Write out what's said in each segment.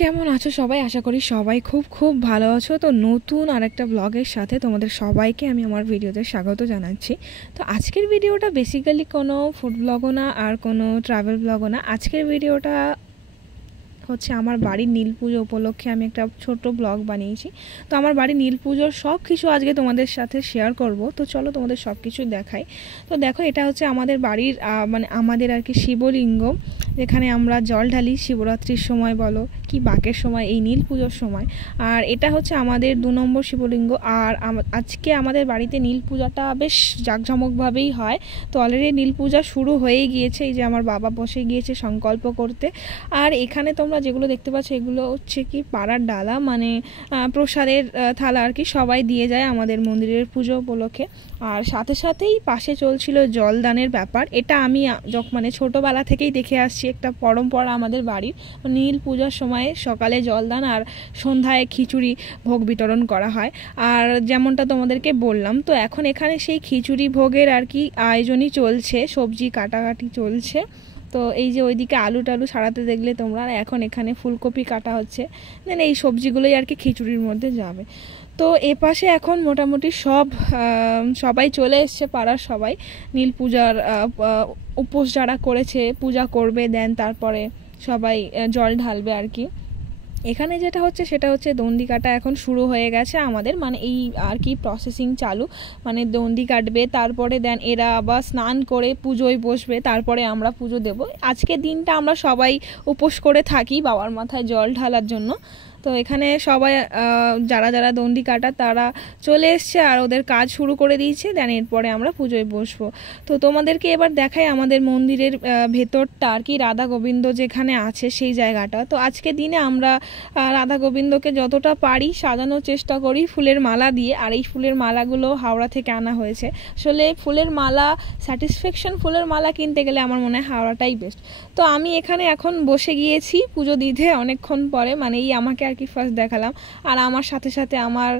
কেমন আছো সবাই? আশা করি সবাই খুব খুব ভালো আছো। তো নতুন আরেকটা ব্লগের সাথে তোমাদের সবাইকে আমি আমার ভিডিওতে স্বাগত জানাচ্ছি। তো আজকের ভিডিওটা বেসিক্যালি কোনো ফুড ব্লগও না আর কোনো ট্রাভেল ব্লগও না। আজকের ভিডিওটা হচ্ছে আমার বাড়ির নীল পুজো উপলক্ষে আমি একটা ছোট ব্লগ বানিয়েছি। তো আমার বাড়ির নীল পুজোর সব কিছু আজকে তোমাদের সাথে শেয়ার করব। তো চলো তোমাদের সব কিছু দেখাই। তো দেখো, এটা হচ্ছে আমাদের বাড়ির মানে আমাদের আর কি শিবলিঙ্গ, যেখানে আমরা জল ঢালি শিবরাত্রির সময় বলো কি বাকের সময়, এই নীল পুজোর সময়। আর এটা হচ্ছে আমাদের 2 নম্বর শিবলিঙ্গ। আর আজকে আমাদের বাড়িতে নীল পূজাটা বেশ জাঁকজমকভাবেই হয়। তো অলরেডি নীল পূজা শুরু হয়ে গিয়েছে। এই যে আমার বাবা বসে গিয়েছে সংকল্প করতে। আর এখানে তোমরা যেগুলো দেখতে পাচ্ছ এগুলো হচ্ছে কি পাড়ার ডালা, মানে প্রসাদের থালা আর কি, সবাই দিয়ে যায় আমাদের মন্দিরের পুজো উপলক্ষে। আর সাথে সাথেই পাশে চলছিল জলদানের ব্যাপার। এটা আমি মানে ছোটোবেলা থেকেই দেখে আসছি, একটা পরম্পরা আমাদের বাড়ির। নীল পূজার সময় সকালে জলদান আর সন্ধ্যায় খিচুড়ি ভোগ বিতরণ করা হয়। আর যেমনটা তোমাদেরকে বললাম, তো এখন এখানে সেই খিচুড়ি ভোগের আর কি আয়োজনই চলছে, সবজি কাটাকাটি চলছে। তো এই যে ওইদিকে আলু টালু ছাড়াতে দেখলে তোমরা, এখন এখানে ফুলকপি কাটা হচ্ছে, দেন এই সবজিগুলোই আর কি খিচুড়ির মধ্যে যাবে। তো এপাশে এখন মোটামুটি সবাই চলে এসছে, পাড়ার সবাই নীল পূজার উপোস যারা করেছে পূজা করবে, দেন তারপরে সবাই জল ঢালবে আর কি। এখানে যেটা হচ্ছে সেটা হচ্ছে দণ্ডি কাটা এখন শুরু হয়ে গেছে আমাদের, মানে এই আর কি প্রসেসিং চালু, মানে দণ্ডি কাটবে, তারপরে দেন এরা আবার স্নান করে পুজোয় বসবে, তারপরে আমরা পুজো দেব। আজকের দিনটা আমরা সবাই উপোস করে থাকি বাবার মাথায় জল ঢালার জন্য। তো এখানে সবাই যারা যারা দণ্ডি কাটা তারা চলে এসছে আর ওদের কাজ শুরু করে দিয়েছে, দেন এরপরে আমরা পুজোয় বসবো। তো তোমাদেরকে এবার দেখাই আমাদের মন্দিরের ভেতরটা আর কি, রাধা গোবিন্দ যেখানে আছে সেই জায়গাটা। তো আজকে দিনে আমরা রাধা গোবিন্দকে যতটা পারি সাজানোর চেষ্টা করি ফুলের মালা দিয়ে। আর এই ফুলের মালাগুলো হাওড়া থেকে আনা হয়েছে। আসলে ফুলের মালা স্যাটিসফ্যাকশন, ফুলের মালা কিনতে গেলে আমার মনে হয় হাওড়াটাই বেস্ট। তো আমি এখানে এখন বসে গিয়েছি পুজো দিতে অনেকক্ষণ পরে, মানে এই আমাকে আর কি ফার্স্ট দেখালাম। আর আমার সাথে সাথে আমার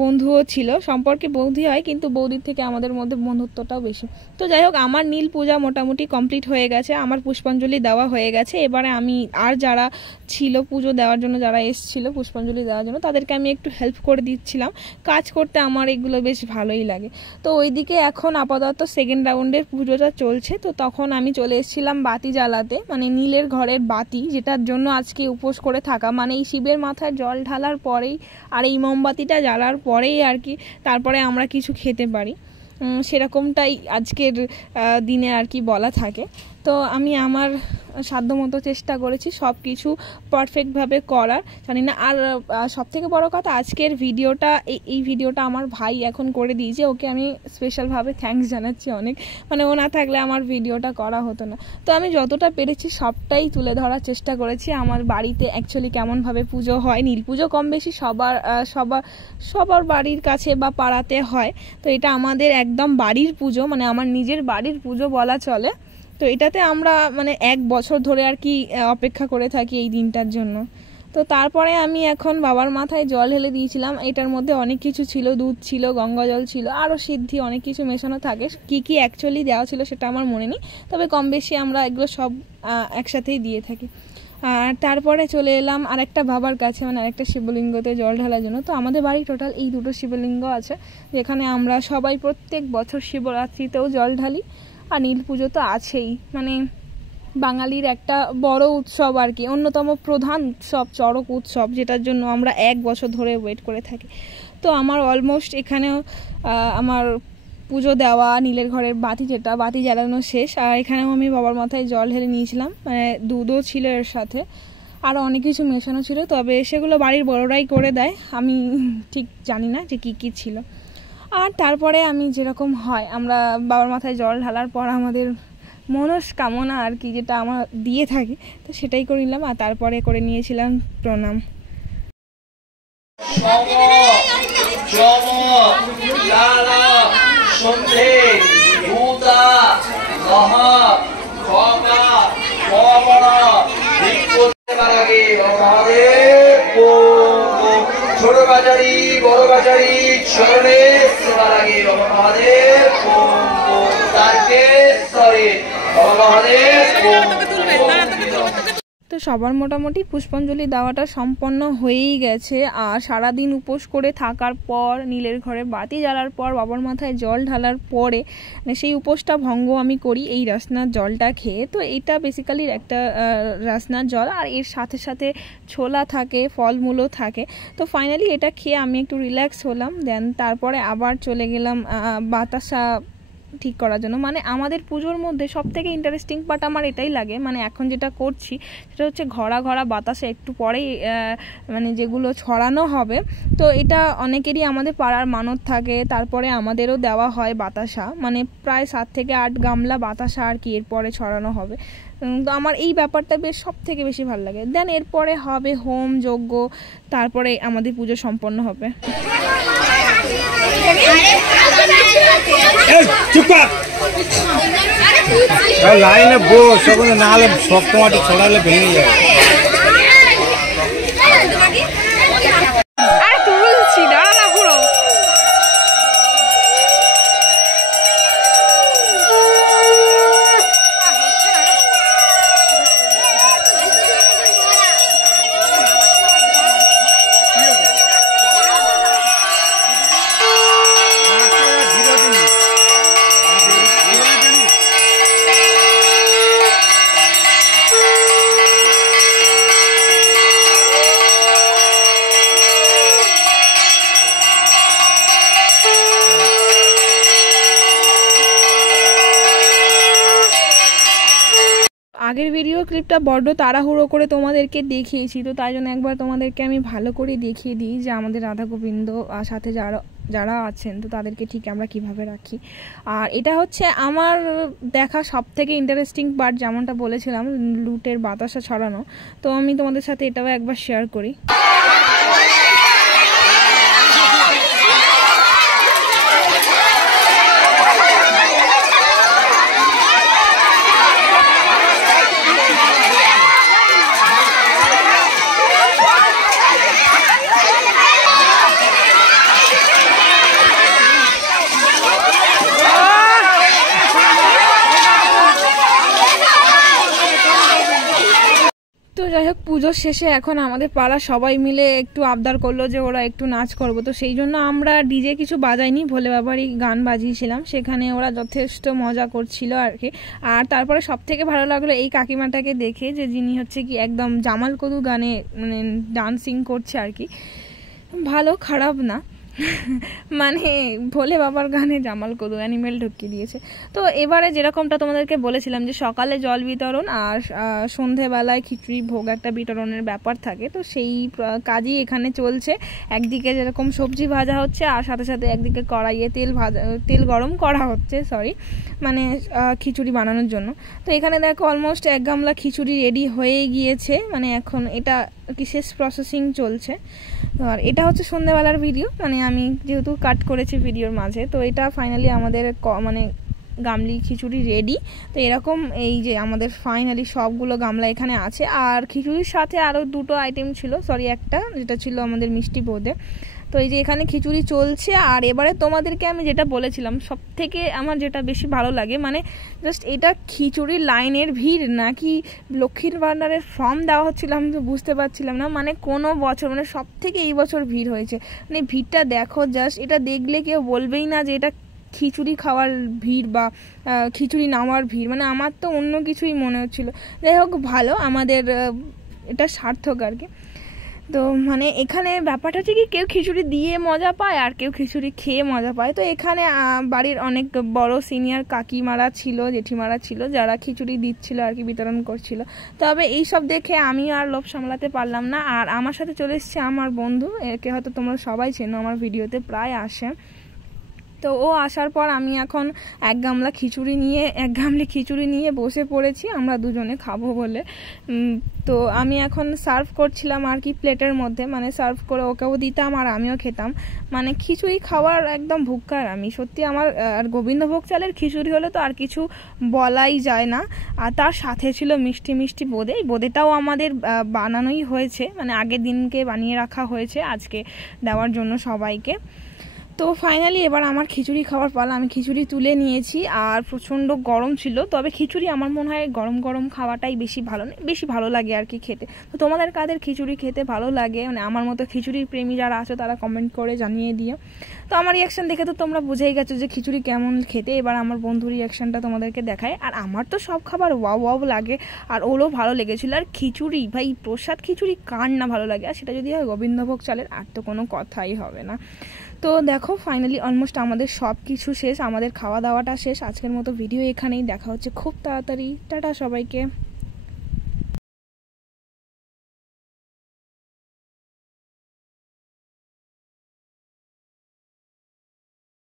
বন্ধুও ছিল, সম্পর্কে বৌদি হয় কিন্তু বৌদির থেকে আমাদের মধ্যে বন্ধুত্বটাও বেশি। তো যাই হোক, আমার নীল পূজা মোটামুটি কমপ্লিট হয়ে গেছে, আমার পুষ্পাঞ্জলি দেওয়া হয়ে গেছে। এবারে আমি আর যারা ছিল পুজো দেওয়ার জন্য, যারা এসেছিলো পুষ্পাঞ্জলি দেওয়ার জন্য, তাদেরকে আমি একটু হেল্প করে দিচ্ছিলাম। কাজ করতে আমার এগুলো বেশ ভালোই লাগে। তো ওইদিকে এখন আপাতত সেকেন্ড রাউন্ডের পুজোটা চলছে। তো তখন আমি চলে এসেছিলাম বাতি জ্বালাতে, মানে নীলের ঘরের বাতি, যেটার জন্য আজকে উপোস করে থাকা, মানে এই শিবের মাথায় জল ঢালার পরেই আর এই মোমবাতিটা জ্বালার পরেই আর কি তারপরে আমরা কিছু খেতে পারি, সেরকমটাই আজকের দিনে আর কি বলা থাকে। তো আমি আমার সাধ্যমতো চেষ্টা করেছি সব কিছু পারফেক্টভাবে করার, জানি না। আর সবথেকে বড় কথা, আজকের ভিডিওটা এই ভিডিওটা আমার ভাই এখন করে দিয়েছে, ওকে আমি স্পেশালভাবে থ্যাঙ্কস জানাচ্ছি অনেক, মানে ও না থাকলে আমার ভিডিওটা করা হতো না। তো আমি যতটা পেরেছি সবটাই তুলে ধরার চেষ্টা করেছি আমার বাড়িতে অ্যাকচুয়ালি কেমনভাবে পুজো হয়। নীল পুজো কম বেশি সবার বাড়ির কাছে বা পাড়াতে হয়। তো এটা আমাদের একদম বাড়ির পুজো, মানে আমার নিজের বাড়ির পুজো বলা চলে। তো এটাতে আমরা মানে 1 বছর ধরে আর কি অপেক্ষা করে থাকি এই দিনটার জন্য। তো তারপরে আমি এখন বাবার মাথায় জল ঢেলে দিয়েছিলাম। এটার মধ্যে অনেক কিছু ছিল, দুধ ছিল, গঙ্গা জল ছিল, আরও সিদ্ধি, অনেক কিছু মেশানো থাকে। কি অ্যাকচুয়ালি দেওয়া ছিল সেটা আমার মনে নেই, তবে কম বেশি আমরা এগুলো সব একসাথেই দিয়ে থাকি। আর তারপরে চলে এলাম আরেকটা বাবার কাছে, মানে আরেকটা শিবলিঙ্গতে জল ঢালার জন্য। তো আমাদের বাড়ি টোটাল এই 2টো শিবলিঙ্গ আছে, যেখানে আমরা সবাই প্রত্যেক বছর শিবরাত্রিতেও জল ঢালি। আর নীল পুজো তো আছেই, মানে বাঙালির একটা বড় উৎসব আর কি, অন্যতম প্রধান উৎসব, চড়ক উৎসব, যেটার জন্য আমরা 1 বছর ধরে ওয়েট করে থাকি। তো আমার অলমোস্ট এখানেও আমার পুজো দেওয়া, নীলের ঘরের বাতি জ্বালানো শেষ। আর এখানেও আমি বাবার মাথায় জল ঢেলে নিয়েছিলাম, মানে দুধও ছিল এর সাথে, আরও অনেক কিছু মেশানো ছিল, তবে সেগুলো বাড়ির বড়রাই করে দেয়, আমি ঠিক জানি না যে কী ছিল। আর তারপরে আমি যেরকম হয়, আমরা বাবার মাথায় জল ঢালার পর আমাদের মনস্কামনা আর কি যেটা আমার দিয়ে থাকি, তো সেটাই করে নিলাম। আর তারপরে করে নিয়েছিলাম প্রণাম। ছোট বাজারি বড় বাজারি চরণে সেবার আগে বাবা মহাদেব তারকে সরে বাবা মহাদেব। তো তো সবার মোটামুটি পুষ্পাঞ্জলি দেওয়াটা সম্পন্ন হয়েই গেছে। আর সারাদিন উপোস করে থাকার পর, নীলের ঘরে বাতি জ্বালার পর, বাবার মাথায় জল ঢালার পরে সেই উপোসটা ভঙ্গ আমি করি এই রাসনার জলটা খেয়ে। তো এটা বেসিক্যালি একটা রাসনার জল, আর এর সাথে সাথে ছোলা থাকে, ফলমূলও থাকে। তো ফাইনালি এটা খেয়ে আমি একটু রিল্যাক্স হলাম। দেন তারপরে আবার চলে গেলাম বাতাসা ঠিক করার জন্য। মানে আমাদের পুজোর মধ্যে সব থেকে ইন্টারেস্টিং পার্ট আমার এটাই লাগে, মানে এখন যেটা করছি সেটা হচ্ছে ঘরা ঘরা বাতাসে একটু পরেই মানে যেগুলো ছড়ানো হবে। তো এটা অনেকেরই আমাদের পাড়ার মানত থাকে, তারপরে আমাদেরও দেওয়া হয় বাতাসা, মানে প্রায় 7 থেকে 8 গামলা বাতাসা আর কি এরপরে ছড়ানো হবে। তো আমার এই ব্যাপারটা বেশ সব থেকে বেশি ভালো লাগে। দেন এরপরে হবে হোম যজ্ঞ, তারপরে আমাদের পুজো সম্পন্ন হবে। লাইনে বস, না হলে শক্ত মাটি ছড়ালে ভেঙে যাবে। আগের ভিডিও ক্লিপটা বড্ড তাড়াহুড়ো করে তোমাদেরকে দেখিয়েছি, তো তাই জন্য একবার তোমাদেরকে আমি ভালো করে দেখিয়ে দিই যে আমাদের রাধা গোবিন্দ সাথে যারা আছেন তো তাদেরকে ঠিক আমরা কিভাবে রাখি। আর এটা হচ্ছে আমার দেখা সব থেকে ইন্টারেস্টিং পার্ট, যেমনটা বলেছিলাম লুটের বাতাসা ছড়ানো। তো আমি তোমাদের সাথে এটাও একবার শেয়ার করি। তো যাই হোক, পুজোর শেষে এখন আমাদের পাড়া সবাই মিলে একটু আবদার করলো যে ওরা একটু নাচ করবো। তো সেই জন্য আমরা ডিজে কিছু বাজাইনি, ভোলে বাবারই গান বাজিয়েছিলাম। সেখানে ওরা যথেষ্ট মজা করছিল আর কি। আর তারপরে সব থেকে ভালো লাগলো এই কাকিমাটাকে দেখে, যে যিনি হচ্ছে কি একদম জামাল কদু গানে মানে ডান্সিং করছে আর কি। ভালো, খারাপ না, মানে ভোলে বাবার গানে জামাল কদু অ্যানিমেল ঢুকিয়ে দিয়েছে। তো এবারে যেরকমটা তোমাদেরকে বলেছিলাম যে সকালে জল বিতরণ আর সন্ধেবেলায় খিচুড়ি ভোগ একটা বিতরণের ব্যাপার থাকে, তো সেই কাজই এখানে চলছে। একদিকে যেরকম সবজি ভাজা হচ্ছে আর সাথে সাথে একদিকে কড়াইয়ে তেল গরম করা হচ্ছে, মানে খিচুড়ি বানানোর জন্য। তো এখানে দেখো অলমোস্ট 1 গামলা খিচুড়ি রেডি হয়ে গিয়েছে, মানে এখন এটা কি শেষ প্রসেসিং চলছে। আর এটা হচ্ছে সন্ধ্যাবেলার ভিডিও, মানে আমি যেহেতু কাট করেছি ভিডিওর মাঝে। তো এটা ফাইনালি আমাদের মানে গামলি খিচুড়ি রেডি। তো এরকম এই যে আমাদের ফাইনালি সবগুলো গামলা এখানে আছে। আর খিচুড়ির সাথে আরও 2টো আইটেম ছিল, একটা যেটা ছিল আমাদের মিষ্টি বোঁদে। তো এই যে এখানে খিচুড়ি চলছে। আর এবারে তোমাদেরকে আমি যেটা বলেছিলাম সব থেকে আমার যেটা বেশি ভালো লাগে, মানে জাস্ট এটা খিচুড়ির লাইনের ভিড় নাকি লক্ষ্মীর ভাণ্ডারের ফর্ম দেওয়া হচ্ছিল আমি তো বুঝতে পারছিলাম না। মানে কোনো বছর, মানে সব থেকে এই বছর ভিড় হয়েছে। মানে ভিড়টা দেখো, জাস্ট এটা দেখলে কেউ বলবেই না যে এটা খিচুড়ি খাওয়ার ভিড় বা খিচুড়ি নেওয়ার ভিড়। মানে আমার তো অন্য কিছুই মনে হচ্ছিলো। যাই হোক, ভালো, আমাদের এটা সার্থক আর কি। তো মানে এখানে ব্যাপারটা হচ্ছে কি, কেউ খিচুড়ি দিয়ে মজা পায় আর কেউ খিচুড়ি খেয়ে মজা পায়। তো এখানে বাড়ির অনেক বড় সিনিয়র কাকিমারা ছিল, জেঠিমারা ছিল, যারা খিচুড়ি দিচ্ছিল আর কি, বিতরণ করছিল। তবে এইসব দেখে আমি আর লোভ সামলাতে পারলাম না। আর আমার সাথে চলে এসছে আমার বন্ধু, একে হয়তো তোমরা সবাই চেনো, আমার ভিডিওতে প্রায় আসে। তো ও আসার পর আমি এখন 1 গামলা খিচুড়ি নিয়ে বসে পড়েছি আমরা দুজনে খাবো বলে। তো আমি এখন সার্ভ করছিলাম আর কি প্লেটের মধ্যে, মানে সার্ভ করে ওকেও দিতাম আর আমিও খেতাম। মানে খিচুড়ি খাওয়ার একদম ভুক্কার আমি, সত্যি আমার। আর গোবিন্দভোগ চালের খিচুড়ি হলে তো আর কিছু বলাই যায় না। আর তার সাথে ছিল মিষ্টি মিষ্টি বোঁদে। এই বোঁদেটাও আমাদের বানানোই হয়েছে, মানে আগের দিনকে বানিয়ে রাখা হয়েছে আজকে দেওয়ার জন্য সবাইকে। তো ফাইনালি এবার আমার খিচুড়ি খাওয়ার পালা। আমি খিচুড়ি তুলে নিয়েছি আর প্রচণ্ড গরম ছিল, তবে খিচুড়ি আমার মনে হয় গরম গরম খাওয়াটাই বেশি ভালো লাগে আর কি খেতে। তো তোমাদের কাদের খিচুড়ি খেতে ভালো লাগে, মানে আমার মতো খিচুড়ির প্রেমী যারা আছো তারা কমেন্ট করে জানিয়ে দিও। তো আমার রিয়াকশান দেখে তো তোমরা বুঝেই গেছো যে খিচুড়ি কেমন খেতে। এবার আমার বন্ধুর রিয়াকশানটা তোমাদেরকে দেখায়। আর আমার তো সব খাবার ওয়াও ওয়াও লাগে, আর ওরও ভালো লেগেছিলো। আর খিচুড়ি ভাই, প্রসাদ খিচুড়ি কার না ভালো লাগে, আর সেটা যদি হয় গোবিন্দভোগ চালের, আর তো কোনো কথাই হবে না। তো দেখো ফাইনালি অলমোস্ট আমাদের সব কিছু শেষ, আমাদের খাওয়া দাওয়াটা শেষ। আজকের মতো ভিডিও এখানেই, দেখা হচ্ছে খুব তাড়াতাড়ি। টাটা সবাইকে।